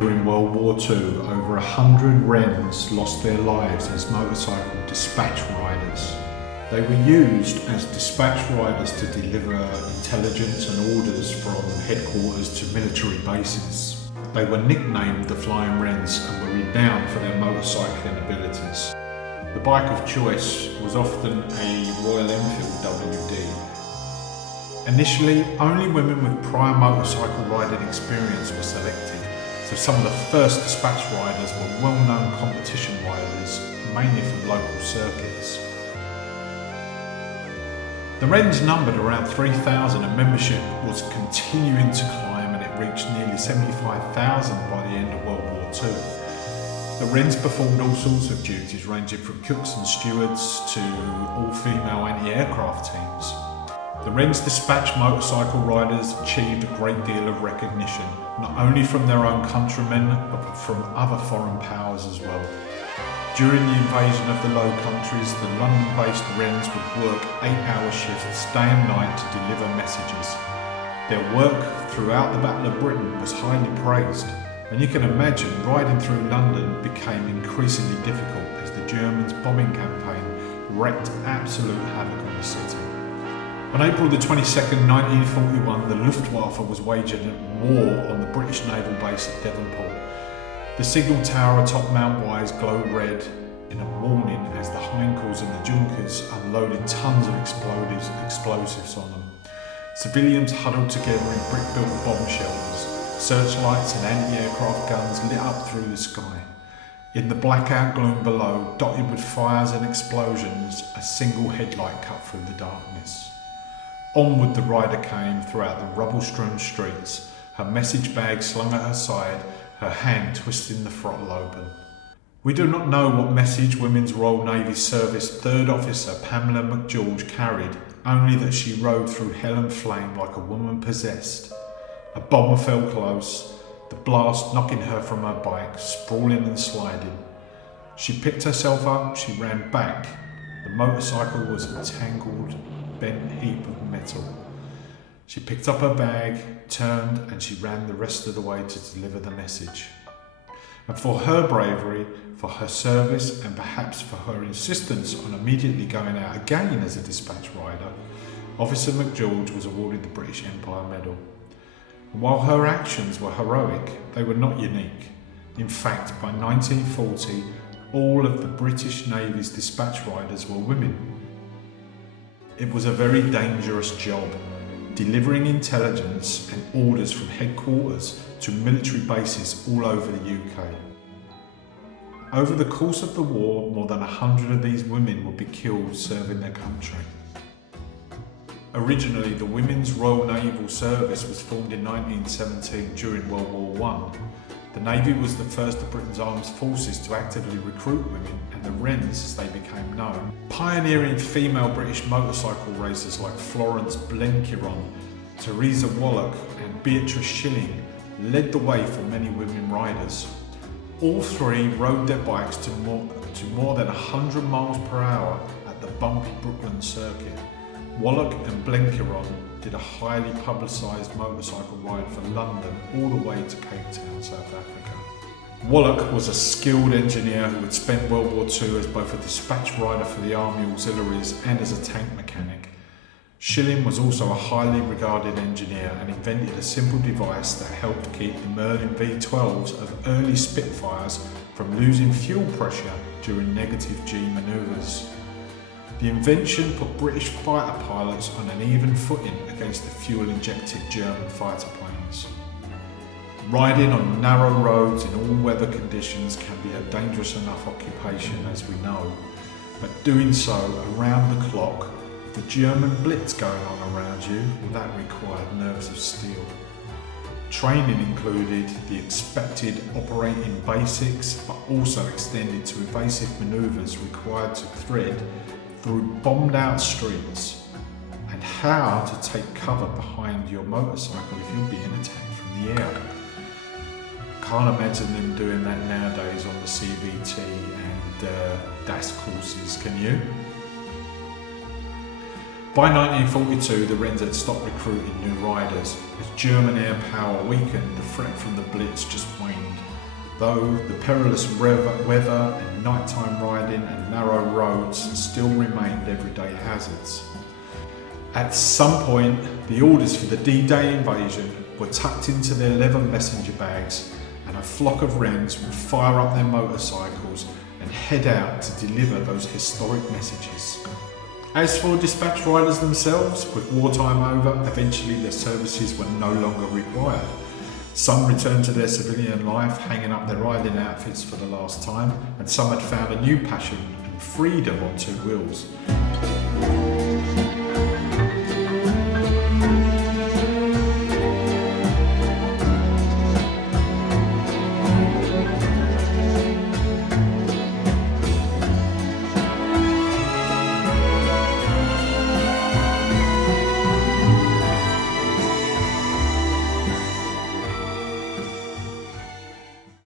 During World War II, over 100 Wrens lost their lives as motorcycle dispatch riders. They were used as dispatch riders to deliver intelligence and orders from headquarters to military bases. They were nicknamed the Flying Wrens and were renowned for their motorcycling abilities. The bike of choice was often a Royal Enfield WD. Initially, only women with prior motorcycle riding experience were selected. So some of the first dispatch riders were well-known competition riders, mainly from local circuits. The Wrens numbered around 3,000 and membership was continuing to climb, and it reached nearly 75,000 by the end of World War II. The Wrens performed all sorts of duties, ranging from cooks and stewards to all-female anti-aircraft teams. The Wrens dispatch motorcycle riders achieved a great deal of recognition, not only from their own countrymen, but from other foreign powers as well. During the invasion of the Low Countries, the London-based Wrens would work 8-hour shifts day and night to deliver messages. Their work throughout the Battle of Britain was highly praised, and you can imagine riding through London became increasingly difficult as the Germans' bombing campaign wreaked absolute havoc on the city. On April the 22nd, 1941, the Luftwaffe was waging war on the British naval base at Devonport. The signal tower atop Mount Wise glowed red in a warning as the Heinkels and the Junkers unloaded tons of explosives on them. Civilians huddled together in brick-built bomb shelters. Searchlights and anti-aircraft guns lit up through the sky. In the blackout gloom below, dotted with fires and explosions, a single headlight cut through the darkness. Onward the rider came throughout the rubble-strewn streets, her message bag slung at her side, her hand twisting the throttle open. We do not know what message Women's Royal Navy Service 3rd Officer Pamela McGeorge carried, only that she rode through hell and flame like a woman possessed. A bomber fell close, the blast knocking her from her bike, sprawling and sliding. She picked herself up, she ran back. The motorcycle was a tangled, bent heap of metal. She picked up her bag, turned, and she ran the rest of the way to deliver the message. And for her bravery, for her service, and perhaps for her insistence on immediately going out again as a dispatch rider, Officer McGeorge was awarded the British Empire Medal. And while her actions were heroic, they were not unique. In fact, by 1940, all of the British Navy's dispatch riders were women. It was a very dangerous job, delivering intelligence and orders from headquarters to military bases all over the UK. Over the course of the war, more than 100 of these women would be killed serving their country. Originally, the Women's Royal Naval Service was formed in 1917 during World War I. The Navy was the first of Britain's armed forces to actively recruit women, and the Wrens, as they became known, pioneering female British motorcycle racers like Florence Blenkiron, Teresa Wallach and Beatrice Schilling led the way for many women riders. All three rode their bikes to more than 100 miles per hour at the bumpy Brooklyn circuit. Wallach and Blenkiron did a highly publicised motorcycle ride for London all the way to Cape Town, South Africa. Wallach was a skilled engineer who had spent World War II as both a dispatch rider for the Army Auxiliaries and as a tank mechanic. Schilling was also a highly regarded engineer and invented a simple device that helped keep the Merlin V12s of early Spitfires from losing fuel pressure during negative G manoeuvres. The invention put British fighter pilots on an even footing against the fuel-injected German fighter planes. Riding on narrow roads in all weather conditions can be a dangerous enough occupation, as we know, but doing so around the clock, with the German blitz going on around you, that required nerves of steel. Training included the expected operating basics, but also extended to evasive manoeuvres required to thread through bombed out streets and and how to take cover behind your motorcycle if you're being attacked from the air. Can't imagine them doing that nowadays on the CVT and DAS courses, can you? By 1942, the Wrens had stopped recruiting new riders. As German air power weakened, the threat from the Blitz just waned, though the perilous weather and nighttime riding and narrow roads still remained everyday hazards. At some point, the orders for the D-Day invasion were tucked into their leather messenger bags, and a flock of Wrens would fire up their motorcycles and head out to deliver those historic messages. As for dispatch riders themselves, with wartime over, eventually their services were no longer required. Some returned to their civilian life, hanging up their riding outfits for the last time, and some had found a new passion and freedom on two wheels.